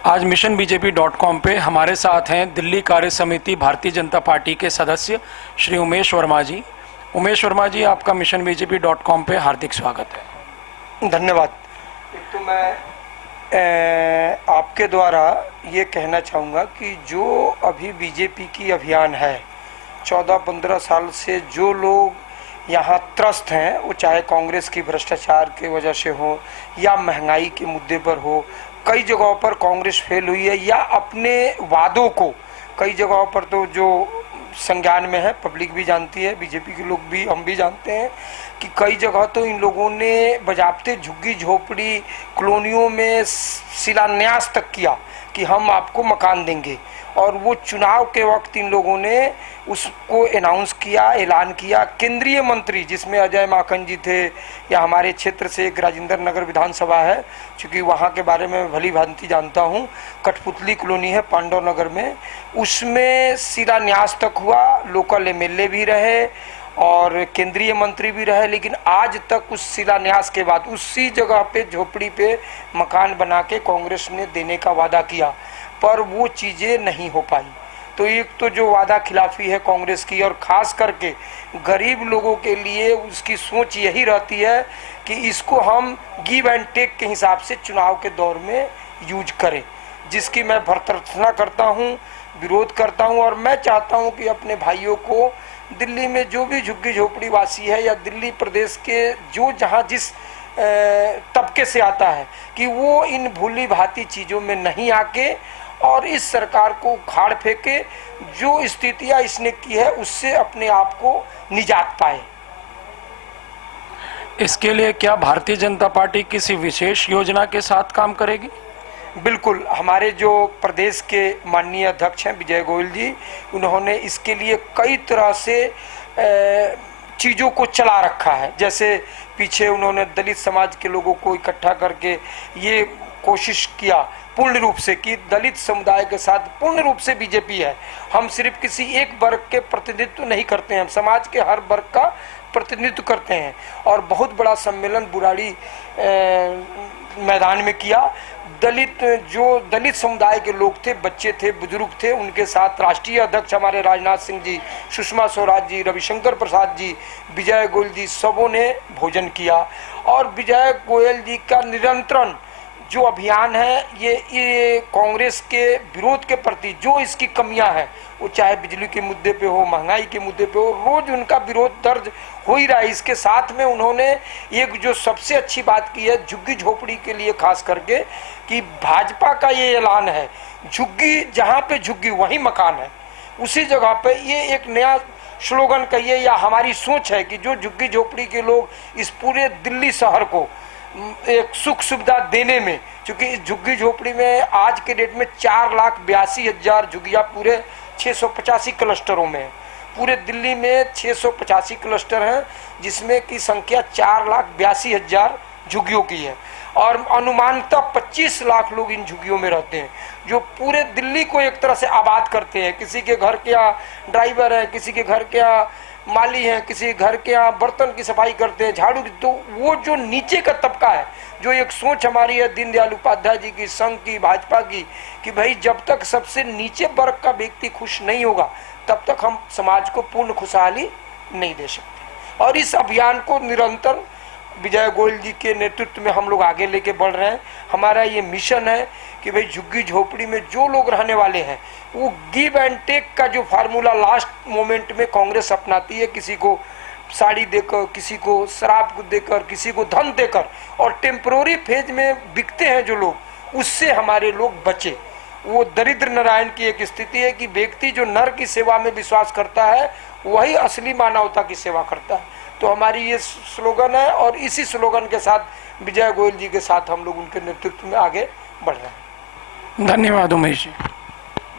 आज मिशन बीजेपी.com पे हमारे साथ हैं दिल्ली कार्य समिति भारतीय जनता पार्टी के सदस्य श्री उमेश वर्मा जी। उमेश वर्मा जी, आपका मिशन बीजेपी.com पे हार्दिक स्वागत है। धन्यवाद। एक तो मैं आपके द्वारा ये कहना चाहूँगा कि जो अभी बीजेपी की अभियान है, 14-15 साल से जो लोग यहाँ त्रस्त हैं, वो चाहे कांग्रेस की भ्रष्टाचार के वजह से हो या महंगाई के मुद्दे पर हो, कई जगहों पर कांग्रेस फेल हुई है, या अपने वादों को कई जगहों पर तो जो संज्ञान में है, पब्लिक भी जानती है, बीजेपी के लोग भी, हम भी जानते हैं कि कई जगह तो इन लोगों ने बजाबते झुग्गी झोपड़ी कॉलोनियों में शिलान्यास तक किया कि हम आपको मकान देंगे, और वो चुनाव के वक्त इन लोगों ने उसको अनाउंस किया, ऐलान किया। केंद्रीय मंत्री जिसमें अजय माकन जी थे, या हमारे क्षेत्र से एक राजेंद्र नगर विधानसभा है, क्योंकि वहाँ के बारे में भली भांति जानता हूँ, कठपुतली कॉलोनी है पांडव नगर में, उसमें शिलान्यास तक हुआ। लोकल एमएलए भी रहे और केंद्रीय मंत्री भी रहे, लेकिन आज तक उस शिलान्यास के बाद उसी जगह पे झोपड़ी पे मकान बना के कांग्रेस ने देने का वादा किया, पर वो चीज़ें नहीं हो पाई। तो एक तो जो वादा खिलाफी है कांग्रेस की, और ख़ास करके गरीब लोगों के लिए उसकी सोच यही रहती है कि इसको हम गिव एंड टेक के हिसाब से चुनाव के दौर में यूज करें, जिसकी मैं भर्त्सना करता हूँ, विरोध करता हूँ। और मैं चाहता हूँ कि अपने भाइयों को, दिल्ली में जो भी झुग्गी झोपड़ी वासी है, या दिल्ली प्रदेश के जो जहाँ जिस तबके से आता है, कि वो इन भूली भांति चीज़ों में नहीं आके और इस सरकार को उखाड़ फेंके, जो स्थितियाँ इसने की है उससे अपने आप को निजात पाए। इसके लिए क्या भारतीय जनता पार्टी किसी विशेष योजना के साथ काम करेगी? बिल्कुल, हमारे जो प्रदेश के माननीय अध्यक्ष हैं विजय गोयल जी, उन्होंने इसके लिए कई तरह से चीज़ों को चला रखा है। जैसे पीछे उन्होंने दलित समाज के लोगों को इकट्ठा करके ये कोशिश किया पूर्ण रूप से कि दलित समुदाय के साथ पूर्ण रूप से बीजेपी है। हम सिर्फ किसी एक वर्ग के प्रतिनिधित्व नहीं करते हैं, हम समाज के हर वर्ग का प्रतिनिधित्व करते हैं। और बहुत बड़ा सम्मेलन बुराड़ी मैदान में किया। दलित समुदाय के लोग थे, बच्चे थे, बुजुर्ग थे, उनके साथ राष्ट्रीय अध्यक्ष हमारे राजनाथ सिंह जी, सुषमा स्वराज जी, रविशंकर प्रसाद जी, विजय गोयल जी, सबों ने भोजन किया। और विजय गोयल जी का निरंतर जो अभियान है, ये कांग्रेस के विरोध के प्रति जो इसकी कमियां हैं, वो चाहे बिजली के मुद्दे पे हो, महंगाई के मुद्दे पे हो, रोज उनका विरोध दर्ज हो ही रहा है। इसके साथ में उन्होंने एक जो सबसे अच्छी बात की है झुग्गी झोपड़ी के लिए, खास करके कि भाजपा का ये ऐलान है, झुग्गी जहाँ पे झुग्गी वहीं मकान है, उसी जगह पे ये एक नया स्लोगन कहिए या हमारी सोच है कि जो झुग्गी झोपड़ी के लोग इस पूरे दिल्ली शहर को एक सुख सुविधा देने में, क्योंकि इस झुग्गी झोपड़ी में आज के डेट में 4,82,000 झुग्गियाँ पूरे 685 क्लस्टरों में है। पूरे दिल्ली में 685 क्लस्टर हैं, जिसमें की संख्या 4,82,000 झुग्गियों की है। और अनुमानतः 25 लाख लोग इन झुग्गियों में रहते हैं, जो पूरे दिल्ली को एक तरह से आबाद करते हैं। किसी के घर के यहाँ ड्राइवर है, किसी के घर के यहाँ माली हैं, किसी घर के यहाँ बर्तन की सफाई करते हैं, झाड़ू की। तो वो जो नीचे का तबका है, जो एक सोच हमारी है दीनदयाल उपाध्याय जी की, संघ की, भाजपा की, कि भाई जब तक सबसे नीचे वर्ग का व्यक्ति खुश नहीं होगा, तब तक हम समाज को पूर्ण खुशहाली नहीं दे सकते। और इस अभियान को निरंतर विजय गोयल जी के नेतृत्व में हम लोग आगे लेके बढ़ रहे हैं। हमारा ये मिशन है कि भाई झुग्गी झोपड़ी में जो लोग रहने वाले हैं, वो गिव एंड टेक का जो फार्मूला लास्ट मोमेंट में कांग्रेस अपनाती है, किसी को साड़ी देकर, किसी को शराब देकर, किसी को धन देकर, और टेम्परोरी फेज में बिकते हैं जो लोग, उससे हमारे लोग बचे। वो दरिद्र नारायण की एक स्थिति है कि व्यक्ति जो नर की सेवा में विश्वास करता है, वही असली मानवता की सेवा करता है। तो हमारी ये स्लोगन है, और इसी स्लोगन के साथ विजय गोयल जी के साथ हम लोग उनके नेतृत्व में आगे बढ़ रहे हैं। धन्यवाद उमेश जी।